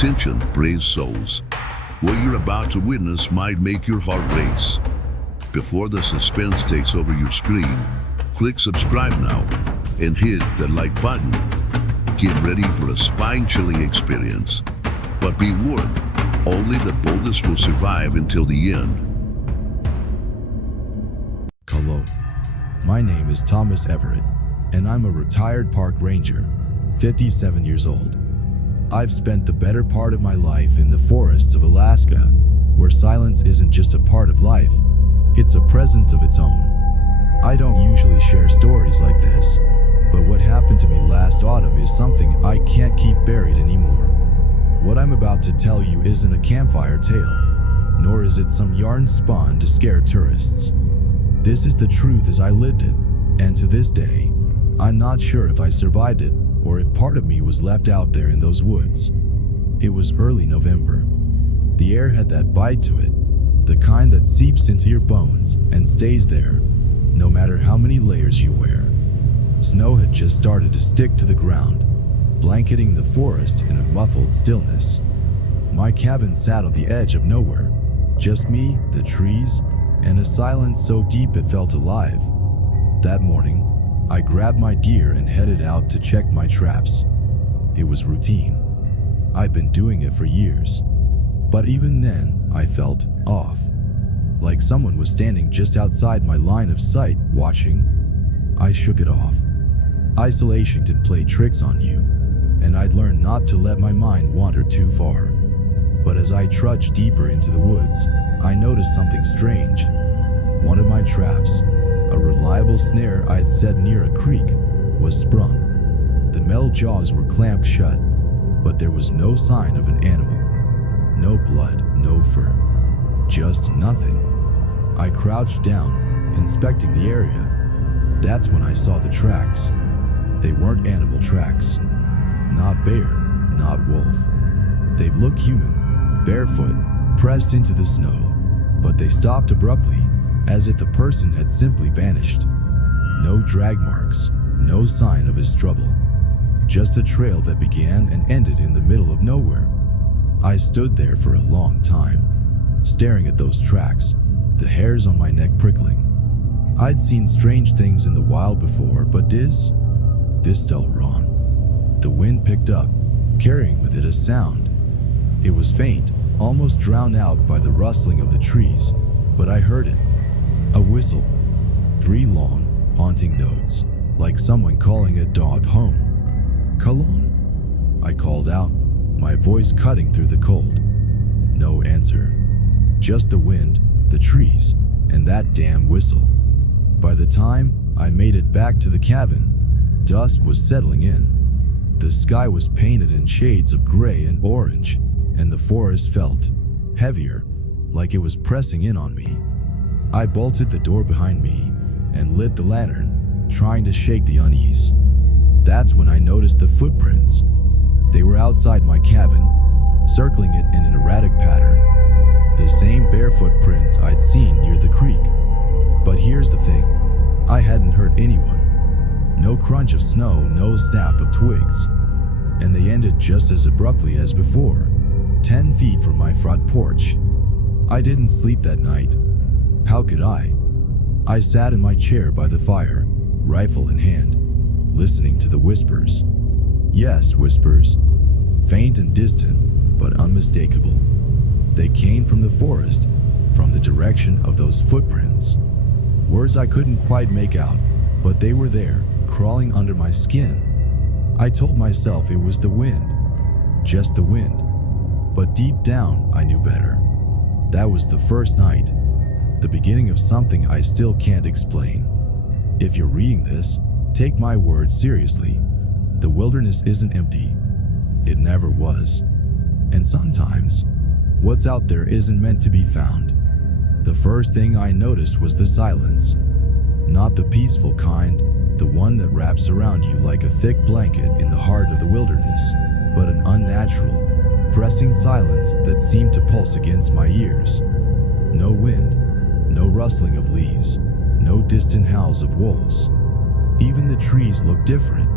Attention, brave souls. What you're about to witness might make your heart race. Before the suspense takes over your screen, click subscribe now and hit the like button. Get ready for a spine-chilling experience. But be warned, only the boldest will survive until the end. Hello, my name is Thomas Everett, and I'm a retired park ranger, 57 years old. I've spent the better part of my life in the forests of Alaska, where silence isn't just a part of life, it's a presence of its own. I don't usually share stories like this, but what happened to me last autumn is something I can't keep buried anymore. What I'm about to tell you isn't a campfire tale, nor is it some yarn spun to scare tourists. This is the truth as I lived it, and to this day, I'm not sure if I survived it or if part of me was left out there in those woods. It was early November. The air had that bite to it, the kind that seeps into your bones and stays there, no matter how many layers you wear. Snow had just started to stick to the ground, blanketing the forest in a muffled stillness. My cabin sat on the edge of nowhere, just me, the trees, and a silence so deep it felt alive. That morning, I grabbed my gear and headed out to check my traps. It was routine. I'd been doing it for years. But even then, I felt off. Like someone was standing just outside my line of sight, watching. I shook it off. Isolation can play tricks on you, and I'd learned not to let my mind wander too far. But as I trudged deeper into the woods, I noticed something strange. One of my traps, a reliable snare I'd set near a creek, was sprung. The metal jaws were clamped shut, but there was no sign of an animal. No blood, no fur, just nothing. I crouched down, inspecting the area. That's when I saw the tracks. They weren't animal tracks. Not bear, not wolf. They looked human, barefoot, pressed into the snow, but they stopped abruptly, as if the person had simply vanished. No drag marks, no sign of his struggle. Just a trail that began and ended in the middle of nowhere. I stood there for a long time, staring at those tracks, the hairs on my neck prickling. I'd seen strange things in the wild before, but this felt wrong. The wind picked up, carrying with it a sound. It was faint, almost drowned out by the rustling of the trees, but I heard it. A whistle. 3 long, haunting notes, like someone calling a dog home. "Cologne," I called out, my voice cutting through the cold. No answer. Just the wind, the trees, and that damn whistle. By the time I made it back to the cabin, dusk was settling in. The sky was painted in shades of gray and orange, and the forest felt heavier, like it was pressing in on me. I bolted the door behind me and lit the lantern, trying to shake the unease. That's when I noticed the footprints. They were outside my cabin, circling it in an erratic pattern. The same bare footprints I'd seen near the creek. But here's the thing, I hadn't hurt anyone. No crunch of snow, no snap of twigs. And they ended just as abruptly as before, 10 feet from my front porch. I didn't sleep that night. How could I? I sat in my chair by the fire, rifle in hand, listening to the whispers. Yes, whispers. Faint and distant, but unmistakable. They came from the forest, from the direction of those footprints. Words I couldn't quite make out, but they were there, crawling under my skin. I told myself it was the wind, just the wind. But deep down, I knew better. That was the first night, the beginning of something I still can't explain. If you're reading this, take my words seriously. The wilderness isn't empty. It never was. And sometimes, what's out there isn't meant to be found. The first thing I noticed was the silence. Not the peaceful kind, the one that wraps around you like a thick blanket in the heart of the wilderness, but an unnatural, pressing silence that seemed to pulse against my ears. No wind, no rustling of leaves, no distant howls of wolves. Even the trees looked different,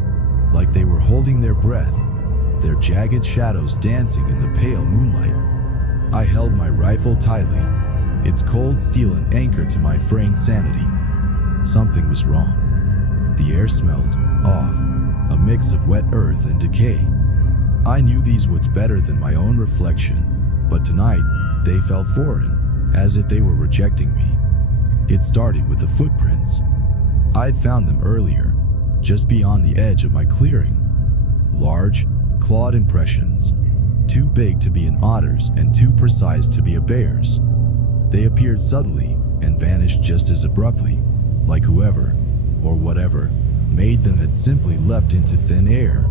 like they were holding their breath. their jagged shadows dancing in the pale moonlight. I held my rifle tightly, its cold steel an anchor to my fraying sanity. Something was wrong. The air smelled off, a mix of wet earth and decay. I knew these woods better than my own reflection, but tonight they felt foreign, as if they were rejecting me. It started with the footprints. I'd found them earlier, just beyond the edge of my clearing. Large, clawed impressions, too big to be an otter's and too precise to be a bear's. They appeared subtly and vanished just as abruptly, like whoever, or whatever, made them had simply leapt into thin air.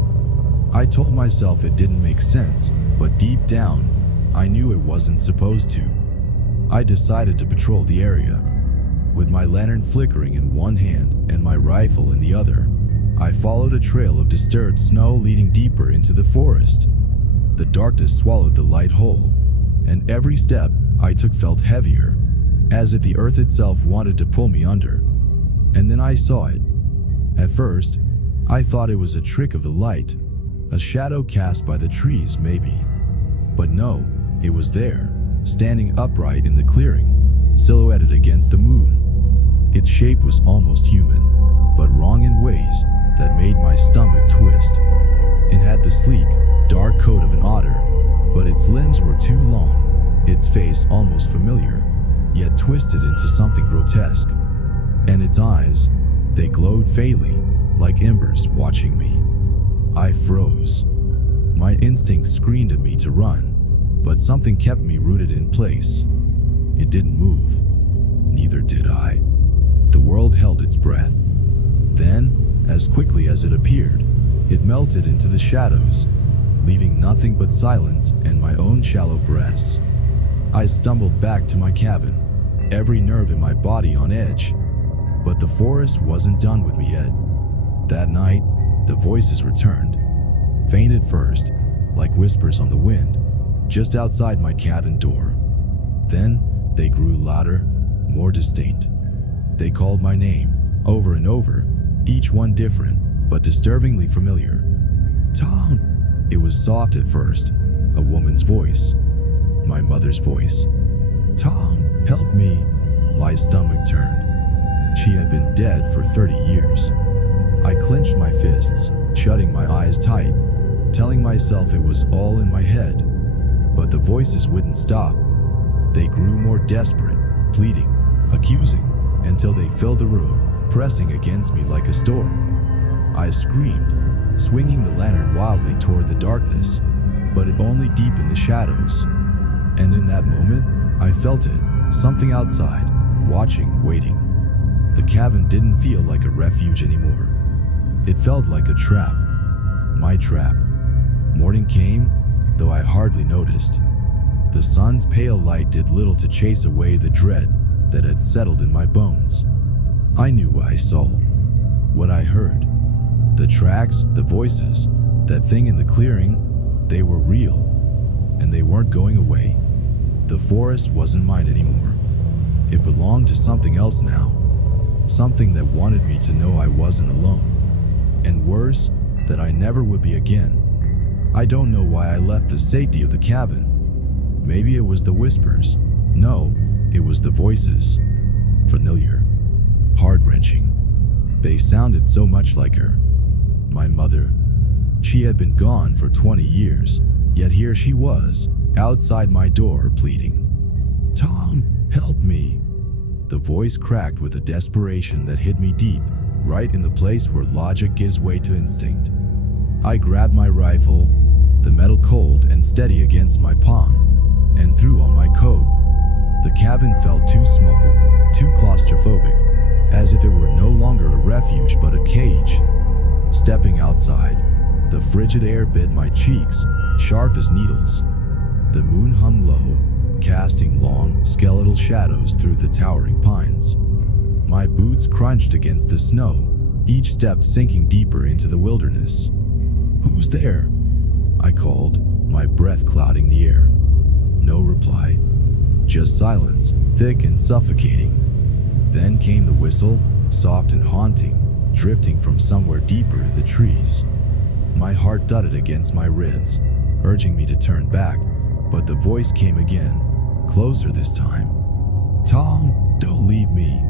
I told myself it didn't make sense, but deep down, I knew it wasn't supposed to. I decided to patrol the area. With my lantern flickering in one hand and my rifle in the other, I followed a trail of disturbed snow leading deeper into the forest. The darkness swallowed the light whole, and every step I took felt heavier, as if the earth itself wanted to pull me under. And then I saw it. At first, I thought it was a trick of the light, a shadow cast by the trees maybe. But no, it was there, standing upright in the clearing, silhouetted against the moon. Its shape was almost human, but wrong in ways that made my stomach twist. It had the sleek, dark coat of an otter, but its limbs were too long, its face almost familiar, yet twisted into something grotesque. And its eyes, they glowed faintly, like embers watching me. I froze. My instincts screamed at me to run, but something kept me rooted in place. It didn't move. Neither did I. The world held its breath. Then, as quickly as it appeared, it melted into the shadows, leaving nothing but silence and my own shallow breaths. I stumbled back to my cabin, every nerve in my body on edge. But the forest wasn't done with me yet. That night, the voices returned, faint at first, like whispers on the wind, just outside my cabin door. Then, they grew louder, more distinct. They called my name, over and over, each one different, but disturbingly familiar. Tom! It was soft at first, a woman's voice. My mother's voice. Tom, help me! My stomach turned. She had been dead for 30 years. I clenched my fists, shutting my eyes tight, telling myself it was all in my head. But the voices wouldn't stop. They grew more desperate, pleading, accusing, until they filled the room, pressing against me like a storm. I screamed, swinging the lantern wildly toward the darkness, but it only deepened the shadows. And in that moment, I felt it, something outside, watching, waiting. The cabin didn't feel like a refuge anymore. It felt like a trap. My trap. Morning came, though I hardly noticed. The sun's pale light did little to chase away the dread that had settled in my bones. I knew what I saw, what I heard. The tracks, the voices, that thing in the clearing, they were real, and they weren't going away. The forest wasn't mine anymore. It belonged to something else now, something that wanted me to know I wasn't alone, and worse, that I never would be again. I don't know why I left the safety of the cabin. Maybe it was the whispers. No, it was the voices. Familiar, heart-wrenching. They sounded so much like her. My mother. She had been gone for 20 years, yet here she was, outside my door, pleading. Tom, help me. The voice cracked with a desperation that hit me deep, right in the place where logic gives way to instinct. I grabbed my rifle, the metal cold and steady against my palm, and threw on my coat. The cabin felt too small, too claustrophobic, as if it were no longer a refuge but a cage. Stepping outside, the frigid air bit my cheeks, sharp as needles. The moon hummed low, casting long, skeletal shadows through the towering pines. My boots crunched against the snow, each step sinking deeper into the wilderness. Who's there? I called, my breath clouding the air. No reply. Just silence, thick and suffocating. Then came the whistle, soft and haunting, drifting from somewhere deeper in the trees. My heart thudded against my ribs, urging me to turn back, but the voice came again, closer this time. "Tom, don't leave me."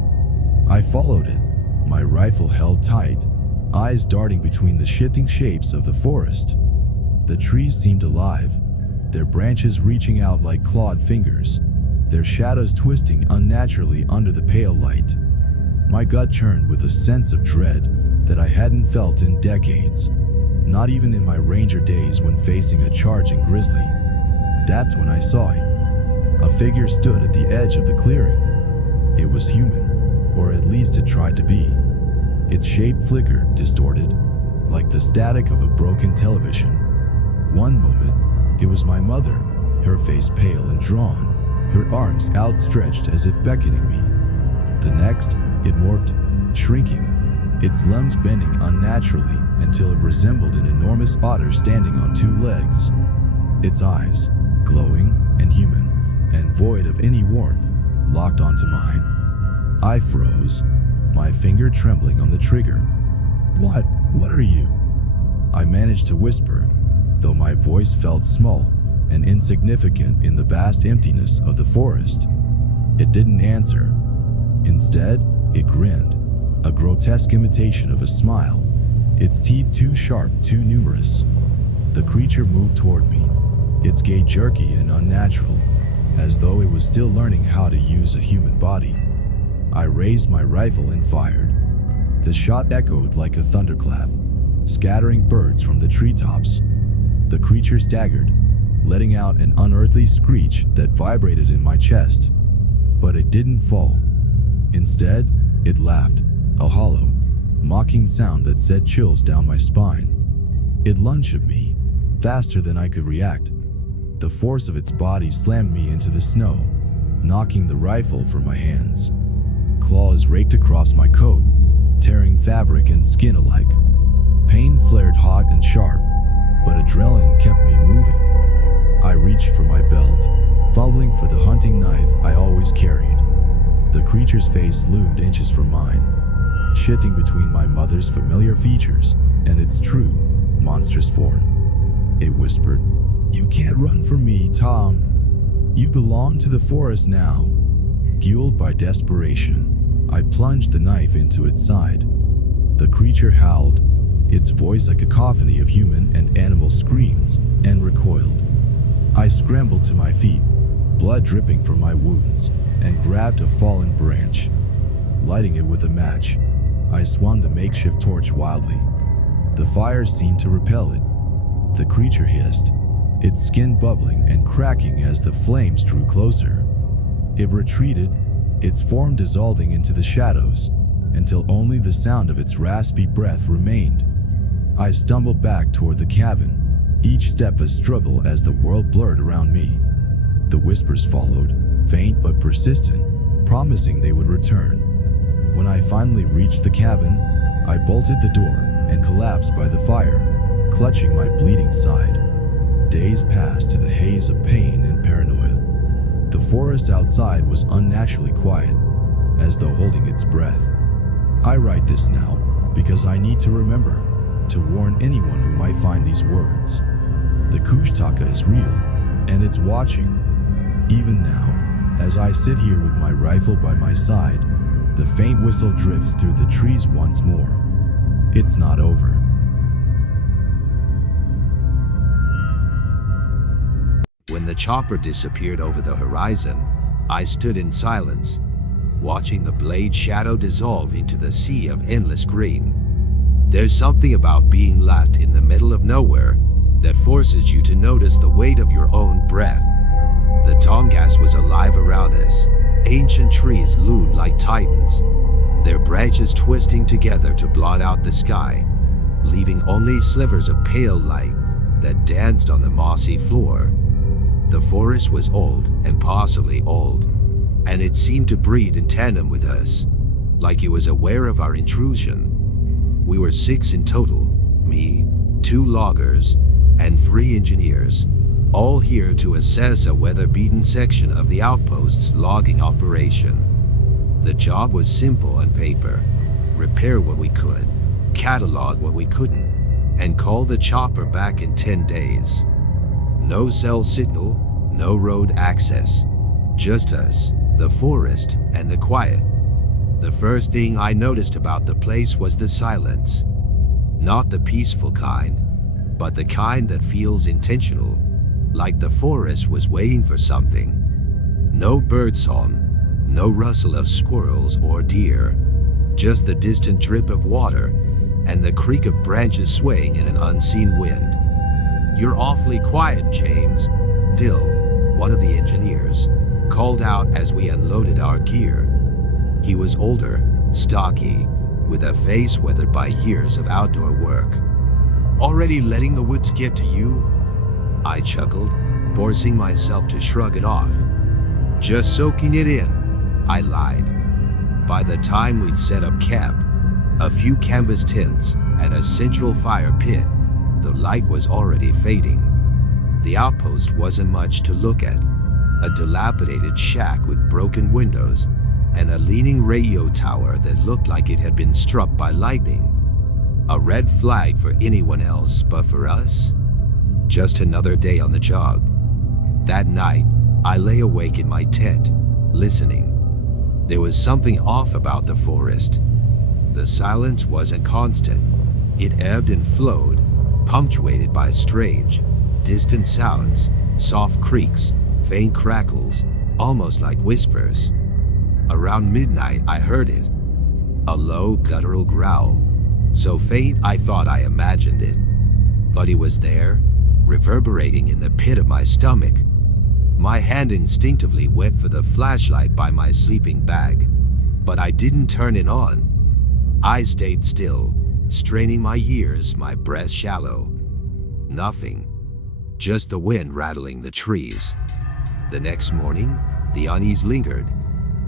I followed it, my rifle held tight, eyes darting between the shifting shapes of the forest. The trees seemed alive, their branches reaching out like clawed fingers, their shadows twisting unnaturally under the pale light. My gut churned with a sense of dread that I hadn't felt in decades, not even in my ranger days when facing a charging grizzly. That's when I saw it. A figure stood at the edge of the clearing. It was human, or at least it tried to be. Its shape flickered, distorted, like the static of a broken television. One moment, it was my mother, her face pale and drawn, her arms outstretched as if beckoning me. The next, it morphed, shrinking, its limbs bending unnaturally until it resembled an enormous otter standing on two legs. Its eyes, glowing and human, and void of any warmth, locked onto mine. I froze, my finger trembling on the trigger. What are you?" I managed to whisper, though my voice felt small and insignificant in the vast emptiness of the forest. It didn't answer. Instead, it grinned, a grotesque imitation of a smile, its teeth too sharp, too numerous. The creature moved toward me, its gait jerky and unnatural, as though it was still learning how to use a human body. I raised my rifle and fired. The shot echoed like a thunderclap, scattering birds from the treetops. The creature staggered, letting out an unearthly screech that vibrated in my chest. But it didn't fall. Instead, it laughed, a hollow, mocking sound that sent chills down my spine. It lunged at me, faster than I could react. The force of its body slammed me into the snow, knocking the rifle from my hands. Claws raked across my coat, tearing fabric and skin alike. Pain flared hot and sharp, but adrenaline kept me moving. I reached for my belt, fumbling for the hunting knife I always carried. The creature's face loomed inches from mine, shifting between my mother's familiar features and its true, monstrous form. It whispered, "You can't run from me, Tom. You belong to the forest now." Fueled by desperation, I plunged the knife into its side. The creature howled, its voice a cacophony of human and animal screams, and recoiled. I scrambled to my feet, blood dripping from my wounds, and grabbed a fallen branch. Lighting it with a match, I swung the makeshift torch wildly. The fire seemed to repel it. The creature hissed, its skin bubbling and cracking as the flames drew closer. It retreated, its form dissolving into the shadows, until only the sound of its raspy breath remained. I stumbled back toward the cabin, each step a struggle as the world blurred around me. The whispers followed, faint but persistent, promising they would return. When I finally reached the cabin, I bolted the door and collapsed by the fire, clutching my bleeding side. Days passed to the haze of pain and paranoia. The forest outside was unnaturally quiet, as though holding its breath. I write this now because I need to remember, to warn anyone who might find these words. The Kushtaka is real, and it's watching. Even now, as I sit here with my rifle by my side, the faint whistle drifts through the trees once more. It's not over. When the chopper disappeared over the horizon, I stood in silence, watching the blade's shadow dissolve into the sea of endless green. There's something about being left in the middle of nowhere that forces you to notice the weight of your own breath. The Tongass was alive around us. Ancient trees loomed like titans, their branches twisting together to blot out the sky, leaving only slivers of pale light that danced on the mossy floor. The forest was old and possibly old, and it seemed to breathe in tandem with us, like it was aware of our intrusion. We were 6 in total, me, 2 loggers, and 3 engineers, all here to assess a weather-beaten section of the outpost's logging operation. The job was simple on paper: repair what we could, catalog what we couldn't, and call the chopper back in 10 days. No cell signal, no road access. Just us, the forest, and the quiet. The first thing I noticed about the place was the silence. Not the peaceful kind, but the kind that feels intentional, like the forest was waiting for something. No birdsong, no rustle of squirrels or deer, just the distant drip of water and the creak of branches swaying in an unseen wind. "You're awfully quiet, James," Dill, one of the engineers, called out as we unloaded our gear. He was older, stocky, with a face weathered by years of outdoor work. "Already letting the woods get to you?" I chuckled, forcing myself to shrug it off. "Just soaking it in," I lied. By the time we'd set up camp, a few canvas tents, and a central fire pit, the light was already fading. The outpost wasn't much to look at. A dilapidated shack with broken windows and a leaning radio tower that looked like it had been struck by lightning. A red flag for anyone else, but for us? Just another day on the job. That night, I lay awake in my tent, listening. There was something off about the forest. The silence wasn't constant. It ebbed and flowed, punctuated by strange, distant sounds, soft creaks, faint crackles, almost like whispers. Around midnight, I heard it. A low, guttural growl, so faint I thought I imagined it. But it was there, reverberating in the pit of my stomach. My hand instinctively went for the flashlight by my sleeping bag, but I didn't turn it on. I stayed still, straining my ears, my breath shallow. Nothing. Just the wind rattling the trees. The next morning, the unease lingered,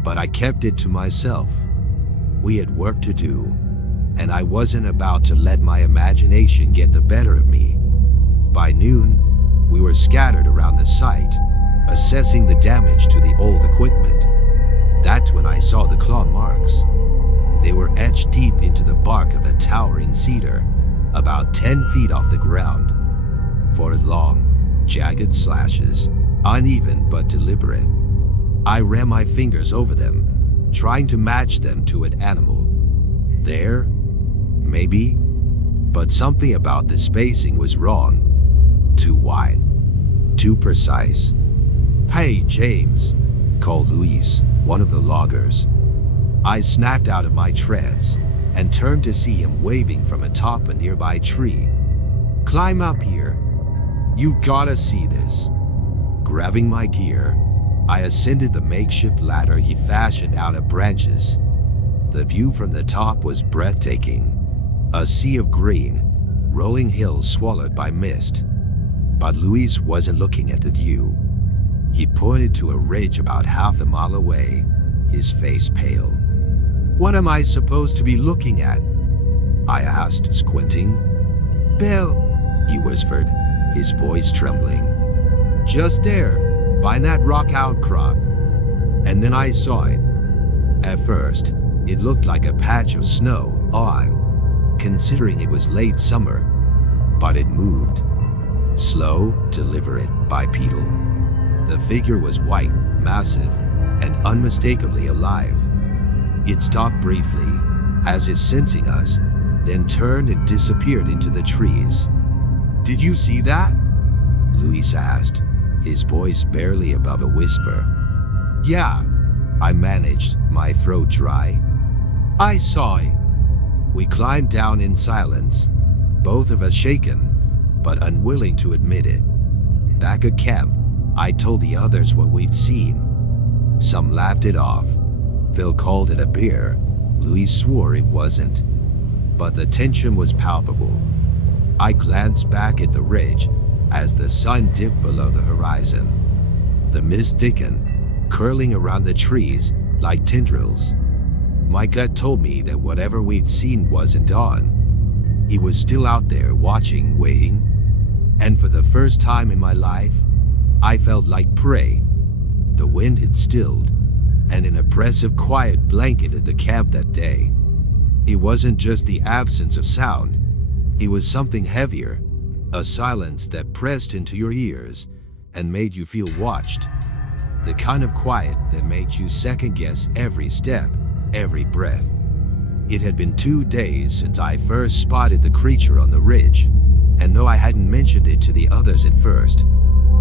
but I kept it to myself. We had work to do, and I wasn't about to let my imagination get the better of me. By noon, we were scattered around the site, assessing the damage to the old equipment. That's when I saw the claw marks. They were etched deep into the bark of a towering cedar, about 10 feet off the ground. For long, jagged slashes, uneven but deliberate. I ran my fingers over them, trying to match them to an animal. There? Maybe? But something about the spacing was wrong. Too wide. Too precise. "Hey, James," called Luis, one of the loggers. I snapped out of my trance and turned to see him waving from atop a nearby tree. "Climb up here. You gotta see this." Grabbing my gear, I ascended the makeshift ladder he fashioned out of branches. The view from the top was breathtaking. A sea of green, rolling hills swallowed by mist. But Luis wasn't looking at the view. He pointed to a ridge about half a mile away, his face pale. "What am I supposed to be looking at?" I asked, squinting. "Bill," he whispered, his voice trembling. "Just there, by that rock outcrop." And then I saw it. At first, it looked like a patch of snow, considering it was late summer. But it moved. Slow, deliberate, bipedal. The figure was white, massive, and unmistakably alive. It stopped briefly, as if sensing us, then turned and disappeared into the trees. "Did you see that?" Luis asked, his voice barely above a whisper. "Yeah," I managed, my throat dry. "I saw it." We climbed down in silence, both of us shaken, but unwilling to admit it. Back at camp, I told the others what we'd seen. Some laughed it off. Phil called it a bear. Luis swore it wasn't. But the tension was palpable. I glanced back at the ridge as the sun dipped below the horizon. The mist thickened, curling around the trees like tendrils. My gut told me that whatever we'd seen wasn't on. He was still out there watching, waiting. And for the first time in my life, I felt like prey. The wind had stilled, and an oppressive quiet blanketed the camp that day. It wasn't just the absence of sound. It was something heavier, a silence that pressed into your ears and made you feel watched. The kind of quiet that made you second-guess every step, every breath. It had been 2 days since I first spotted the creature on the ridge, and though I hadn't mentioned it to the others at first,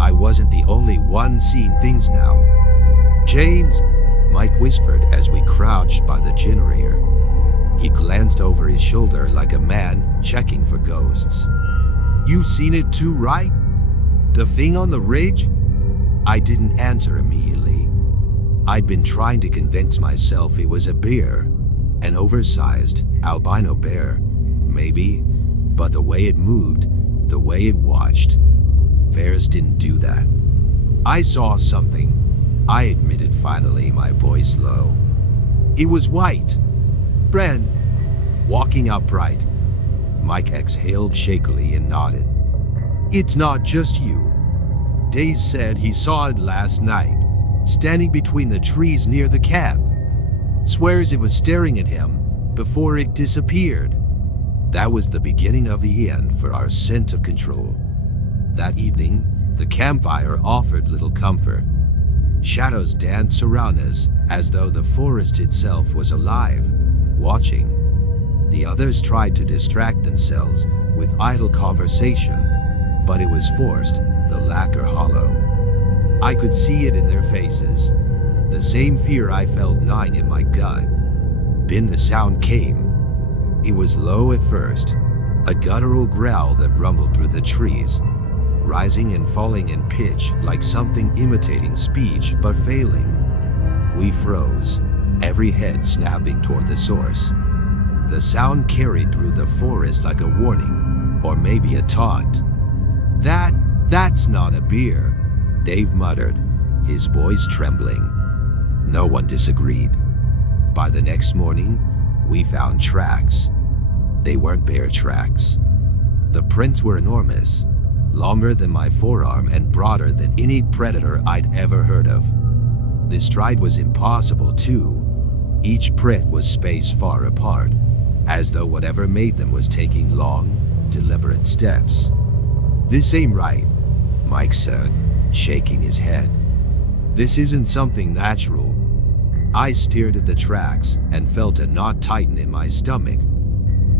I wasn't the only one seeing things now. "James," Mike whispered as we crouched by the generator. He glanced over his shoulder like a man checking for ghosts. "You've seen it too, right? The thing on the ridge?" I didn't answer immediately. I'd been trying to convince myself it was a bear, an oversized albino bear, maybe, but the way it moved, the way it watched, bears didn't do that. "I saw something," I admitted finally, my voice low. "It was white. Brand, walking upright." Mike exhaled shakily and nodded. "It's not just you. Dave said he saw it last night, standing between the trees near the camp. Swears it was staring at him before it disappeared." That was the beginning of the end for our sense of control. That evening, the campfire offered little comfort. Shadows danced around us as though the forest itself was alive, watching. The others tried to distract themselves with idle conversation, but it was forced, the lacquer hollow. I could see it in their faces, the same fear I felt gnawing in my gut. Then the sound came. It was low at first, a guttural growl that rumbled through the trees, rising and falling in pitch like something imitating speech but failing. We froze, every head snapping toward the source. The sound carried through the forest like a warning, or maybe a taunt. That's not a bear," Dave muttered, his voice trembling. No one disagreed. By the next morning, we found tracks. They weren't bear tracks. The prints were enormous, longer than my forearm and broader than any predator I'd ever heard of. The stride was impossible too. Each print was spaced far apart, as though whatever made them was taking long, deliberate steps. "This ain't right," Mike said, shaking his head. "This isn't something natural." I stared at the tracks and felt a knot tighten in my stomach.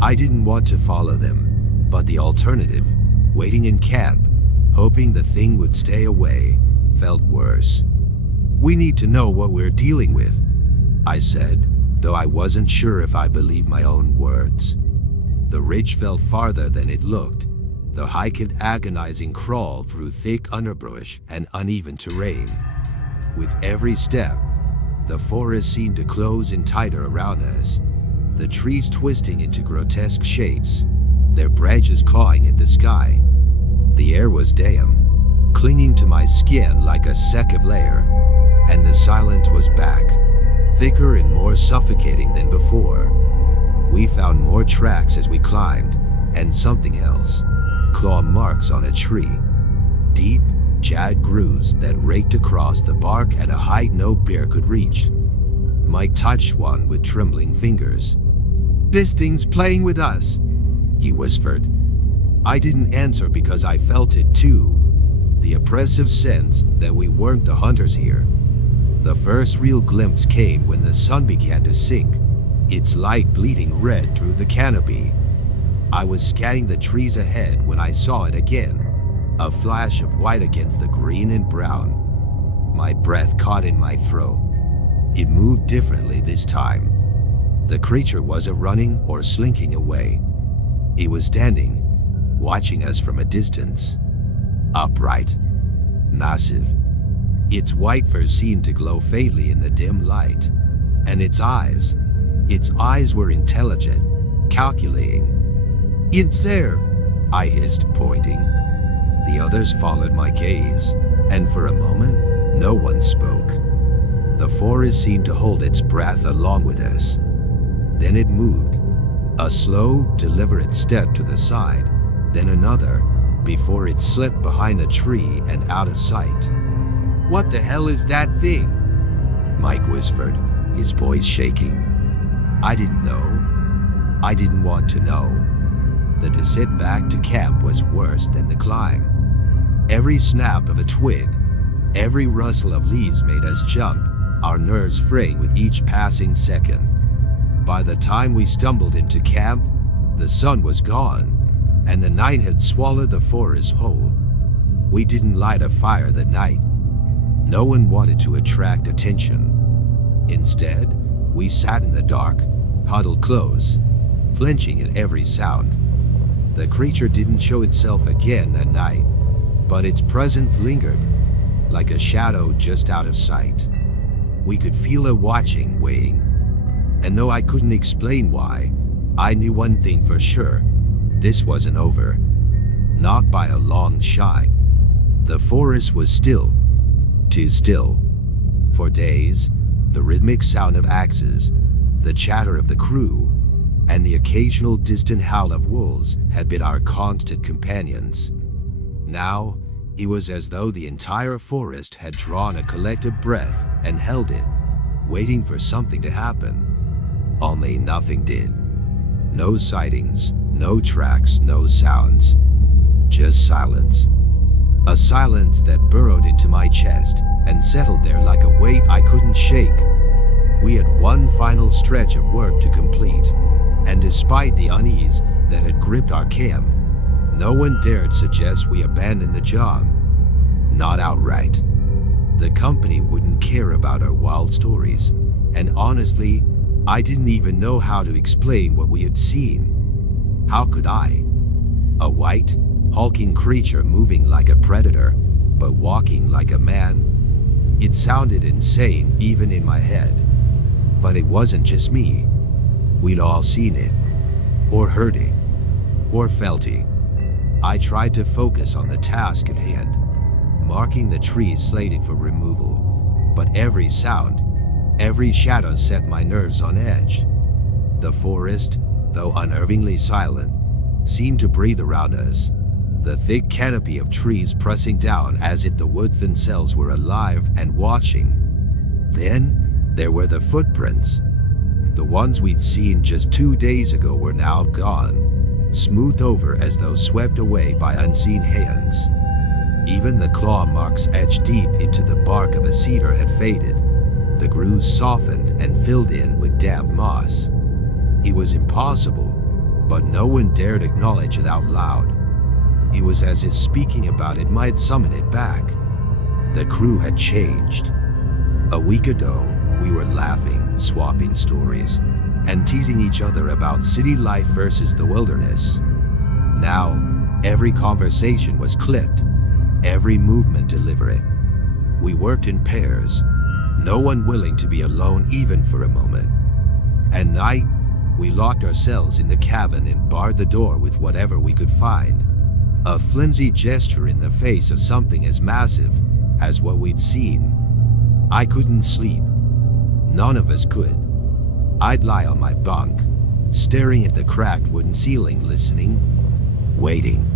I didn't want to follow them, but the alternative, waiting in camp, hoping the thing would stay away, felt worse. "We need to know what we're dealing with," I said, though I wasn't sure if I believed my own words. The ridge felt farther than it looked, the hike an agonizing crawl through thick underbrush and uneven terrain. With every step, the forest seemed to close in tighter around us, the trees twisting into grotesque shapes, their branches clawing at the sky. The air was damp, clinging to my skin like a second layer, and the silence was back, thicker and more suffocating than before. We found more tracks as we climbed, and something else. Claw marks on a tree. Deep, jagged grooves that raked across the bark at a height no bear could reach. Mike touched one with trembling fingers. "This thing's playing with us," he whispered. I didn't answer because I felt it too. The oppressive sense that we weren't the hunters here. The first real glimpse came when the sun began to sink, its light bleeding red through the canopy. I was scanning the trees ahead when I saw it again, a flash of white against the green and brown. My breath caught in my throat. It moved differently this time. The creature wasn't running or slinking away. It was standing, watching us from a distance. Upright, massive. Its white fur seemed to glow faintly in the dim light, and its eyes were intelligent, calculating. "It's there," I hissed, pointing. The others followed my gaze, and for a moment, no one spoke. The forest seemed to hold its breath along with us. Then it moved, a slow, deliberate step to the side, then another, before it slipped behind a tree and out of sight. "What the hell is that thing?" Mike whispered, his voice shaking. I didn't know. I didn't want to know. the descent back to camp was worse than the climb. Every snap of a twig, every rustle of leaves made us jump, our nerves fraying with each passing second. By the time we stumbled into camp, the sun was gone, and the night had swallowed the forest whole. We didn't light a fire that night. No one wanted to attract attention. Instead, we sat in the dark, huddled close, flinching at every sound. The creature didn't show itself again that night, but its presence lingered, like a shadow just out of sight. We could feel it watching, waiting. And though I couldn't explain why, I knew one thing for sure. This wasn't over. Not by a long shot. The forest was still. Too still. For days, the rhythmic sound of axes, the chatter of the crew, and the occasional distant howl of wolves had been our constant companions. Now, it was as though the entire forest had drawn a collective breath and held it, waiting for something to happen. Only nothing did. No sightings, no tracks, no sounds. Just silence. A silence that burrowed into my chest and settled there like a weight I couldn't shake. We had one final stretch of work to complete, and despite the unease that had gripped our camp, no one dared suggest we abandon the job. Not outright. The company wouldn't care about our wild stories, and honestly, I didn't even know how to explain what we had seen. How could I? A white, hulking creature moving like a predator, but walking like a man? It sounded insane even in my head. But it wasn't just me. We'd all seen it, or heard it, or felt it. I tried to focus on the task at hand, marking the trees slated for removal, but every sound, every shadow set my nerves on edge. The forest, though unnervingly silent, seemed to breathe around us, the thick canopy of trees pressing down as if the woods themselves were alive and watching. Then, there were the footprints. The ones we'd seen just 2 days ago were now gone, smoothed over as though swept away by unseen hands. Even the claw marks etched deep into the bark of a cedar had faded, the grooves softened and filled in with damp moss. It was impossible, but no one dared acknowledge it out loud. It was as if speaking about it might summon it back. The crew had changed. A week ago, we were laughing, swapping stories, and teasing each other about city life versus the wilderness. Now, every conversation was clipped, every movement deliberate. We worked in pairs, no one willing to be alone even for a moment. At night, we locked ourselves in the cabin and barred the door with whatever we could find. A flimsy gesture in the face of something as massive as what we'd seen. I couldn't sleep. None of us could. I'd lie on my bunk, staring at the cracked wooden ceiling, listening, waiting.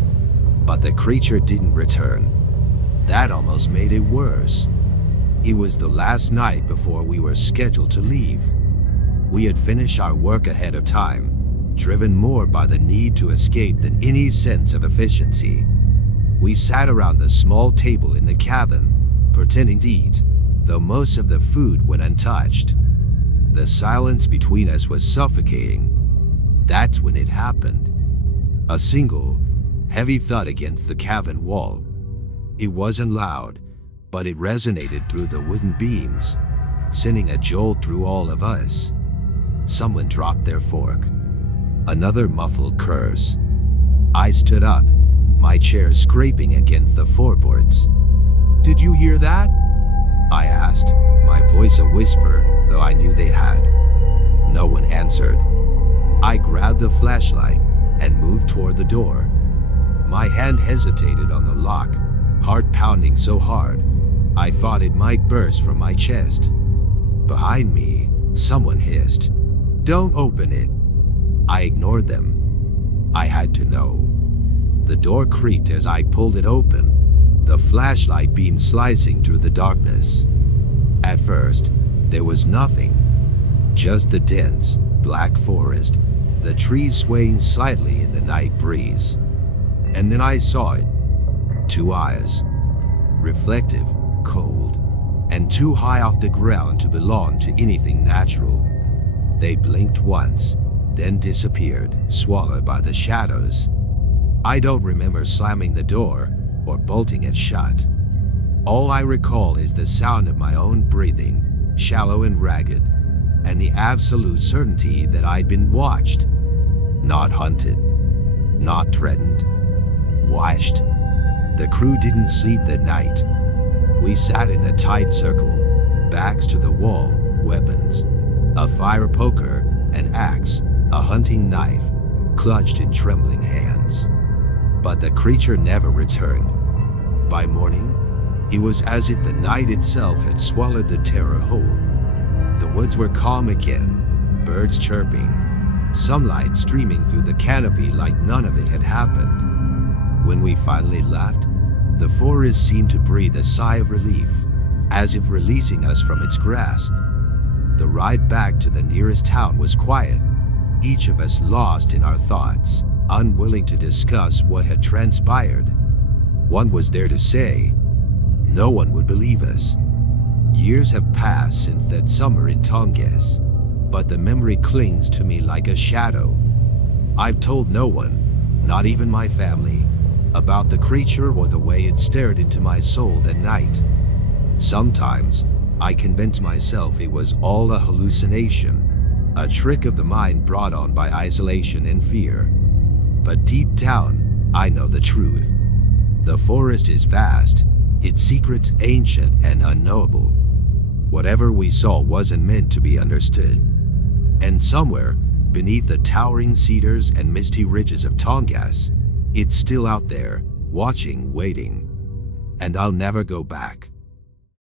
But the creature didn't return. That almost made it worse. It was the last night before we were scheduled to leave. We had finished our work ahead of time, driven more by the need to escape than any sense of efficiency. We sat around the small table in the cabin, pretending to eat, though most of the food went untouched. The silence between us was suffocating. That's when it happened. A single, heavy thud against the cabin wall. It wasn't loud, but it resonated through the wooden beams, sending a jolt through all of us. Someone dropped their fork. Another muffled curse. I stood up, my chair scraping against the floorboards. "Did you hear that?" I asked, my voice a whisper, though I knew they had. No one answered. I grabbed the flashlight and moved toward the door. My hand hesitated on the lock, heart pounding so hard, I thought it might burst from my chest. Behind me, someone hissed, "Don't open it." I ignored them. I had to know. The door creaked as I pulled it open, the flashlight beam slicing through the darkness. At first, there was nothing, just the dense, black forest, the trees swaying slightly in the night breeze. And then I saw it. Two eyes, reflective, cold, and too high off the ground to belong to anything natural. They blinked once, then disappeared, swallowed by the shadows. I don't remember slamming the door or bolting it shut. All I recall is the sound of my own breathing, shallow and ragged, and the absolute certainty that I'd been watched. Not hunted, not threatened, watched. The crew didn't sleep that night. We sat in a tight circle, backs to the wall, weapons, a fire poker, an axe, a hunting knife, clutched in trembling hands. But the creature never returned. By morning, it was as if the night itself had swallowed the terror whole. The woods were calm again, birds chirping, sunlight streaming through the canopy like none of it had happened. When we finally left, the forest seemed to breathe a sigh of relief, as if releasing us from its grasp. The ride back to the nearest town was quiet, each of us lost in our thoughts, unwilling to discuss what had transpired. One was there to say, no one would believe us. Years have passed since that summer in Tongass, but the memory clings to me like a shadow. I've told no one, not even my family, about the creature or the way it stared into my soul that night. Sometimes, I convince myself it was all a hallucination, a trick of the mind brought on by isolation and fear. But deep down, I know the truth. The forest is vast, its secrets ancient and unknowable. Whatever we saw wasn't meant to be understood. And somewhere, beneath the towering cedars and misty ridges of Tongass, it's still out there, watching, waiting. And I'll never go back.